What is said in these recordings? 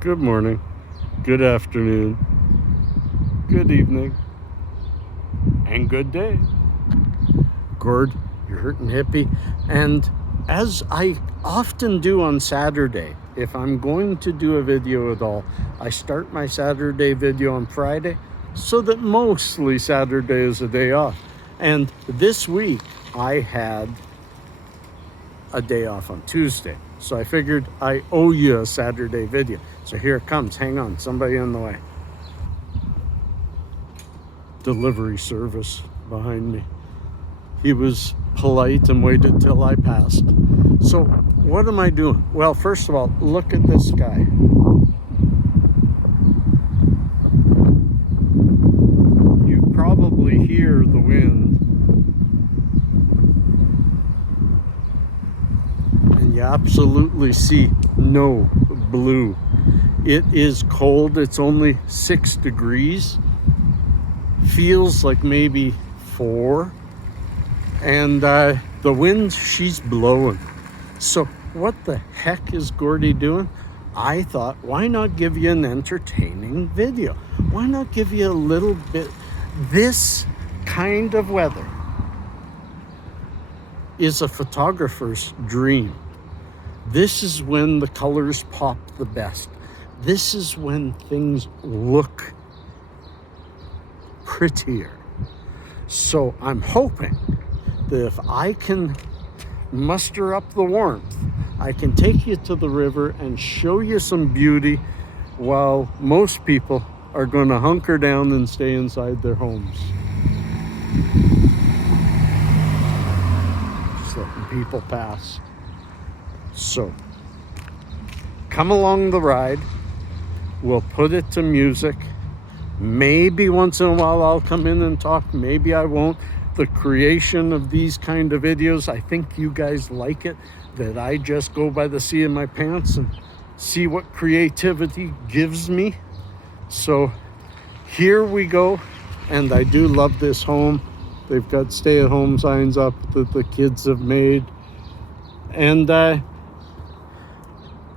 Good morning, good afternoon, good evening, and good day. Gord, you're hurting hippie. And as I often do on Saturday, if I'm going to do a video at all, I start my Saturday video on Friday so that mostly Saturday is a day off. And this week I had a day off on Tuesday. So I figured I owe you a Saturday video. So here it comes. Hang on, somebody on the way. Delivery service behind me. He was polite and waited till I passed. So what am I doing? Well, first of all, look at this guy. You probably hear the wind. And you absolutely see no blue. It is cold. It's only 6 degrees. Feels like maybe 4. And the wind, she's blowing. So what the heck is Gordy doing? I thought, why not give you an entertaining video? Why not give you a little bit? This kind of weather is a photographer's dream. This is when the colors pop the best. This is when things look prettier. So I'm hoping that if I can muster up the warmth, I can take you to the river and show you some beauty while most people are going to hunker down and stay inside their homes. Just letting people pass. So, come along the ride. We'll put it to music. Maybe once in a while I'll come in and talk. Maybe I won't. The creation of these kind of videos, I think you guys like it, that I just go by the seat of my pants and see what creativity gives me. So here we go. And I do love this home. They've got stay-at-home signs up that the kids have made. And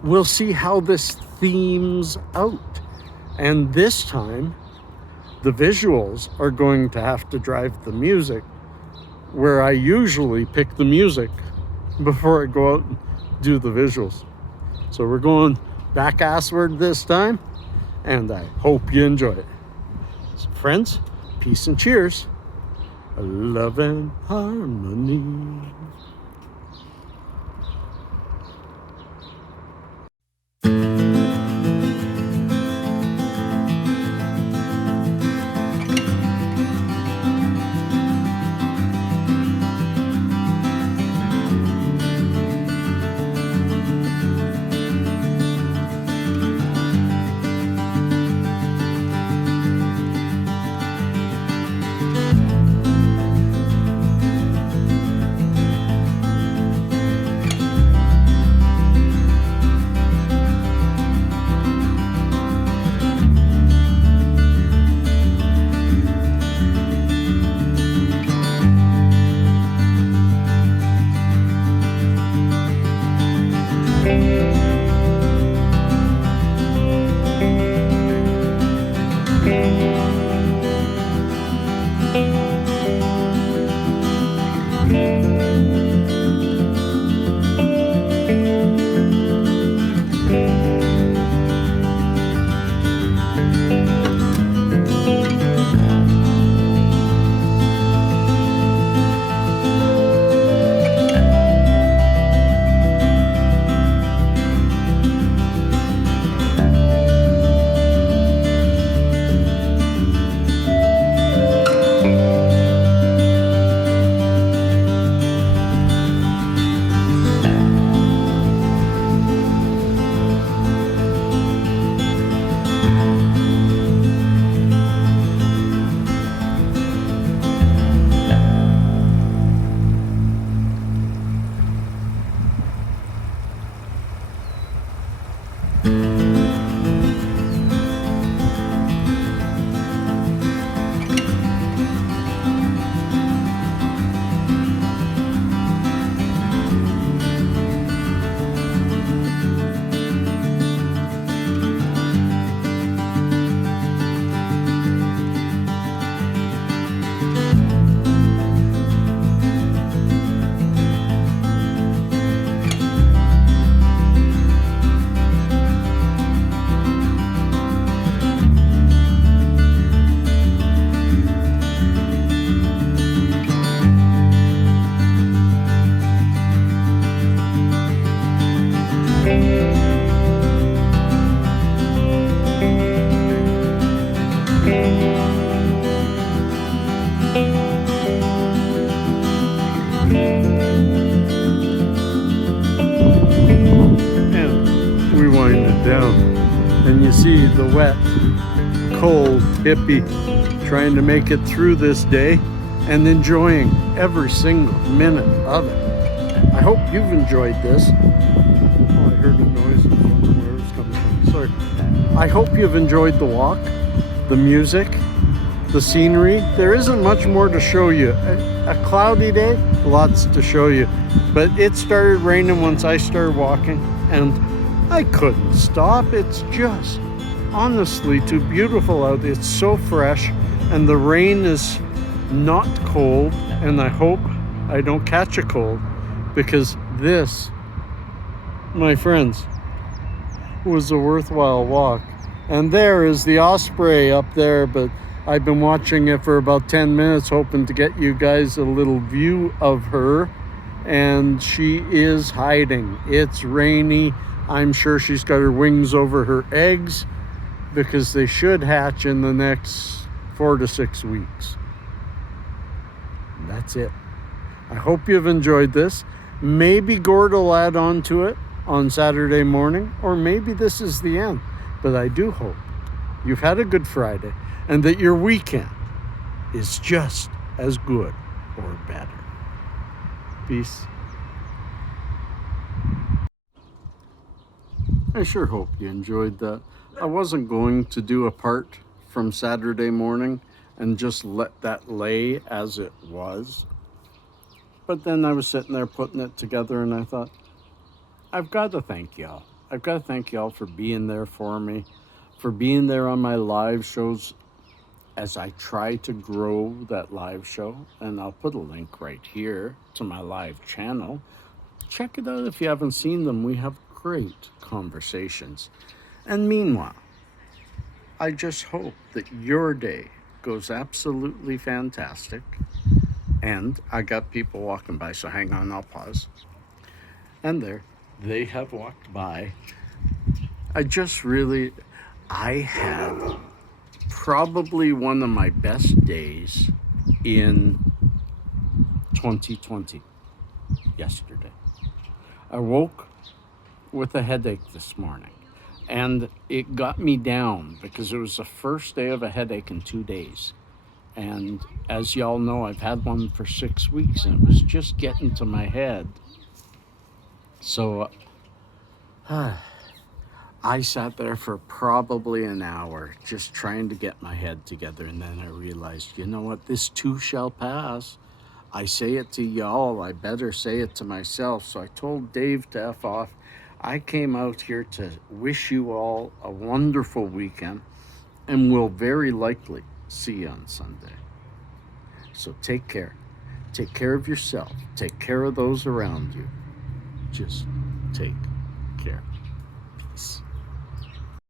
we'll see how this themes out. And this time, the visuals are going to have to drive the music, where I usually pick the music before I go out and do the visuals. So we're going back assward this time, and I hope you enjoy it. So friends, peace and cheers. Love and harmony. And we wind it down, and you see the wet, cold hippie trying to make it through this day and enjoying every single minute of it. I hope you've enjoyed this. Oh, I heard a noise. I was wondering where it was coming from. Sorry. I hope you've enjoyed the walk, the music, the scenery. There isn't much more to show you. A cloudy day, lots to show you. But it started raining once I started walking, and I couldn't stop. It's just honestly too beautiful out. It's so fresh, and the rain is not cold, and I hope I don't catch a cold, because this, my friends, was a worthwhile walk. And there is the osprey up there, but I've been watching it for about 10 minutes, hoping to get you guys a little view of her, and she is hiding. It's rainy. I'm sure she's got her wings over her eggs, because they should hatch in the next 4 to 6 weeks. That's it. I hope you've enjoyed this. Maybe Gord will add on to it on Saturday morning, or maybe this is the end. But I do hope you've had a good Friday, and that your weekend is just as good or better. Peace. I sure hope you enjoyed that. I wasn't going to do a part from Saturday morning and just let that lay as it was. But then I was sitting there putting it together, and I thought, I've got to thank y'all. I've got to thank y'all for being there for me, for being there on my live shows as I try to grow that live show. And I'll put a link right here to my live channel. Check it out if you haven't seen them. We have great conversations. And meanwhile, I just hope that your day goes absolutely fantastic. And I got people walking by, so hang on, I'll pause. And there, they have walked by. I had probably one of my best days in 2020, yesterday. I woke with a headache this morning, and it got me down because it was the first day of a headache in 2 days. And as y'all know, I've had one for 6 weeks, and it was just getting to my head. So I sat there for probably an hour just trying to get my head together, and then I realized, you know what, this too shall pass. I say it to y'all, I better say it to myself. So I told Dave to F off. I came out here to wish you all a wonderful weekend, and we'll very likely see you on Sunday. So take care. Take care of yourself. Take care of those around you. Just take care. Peace.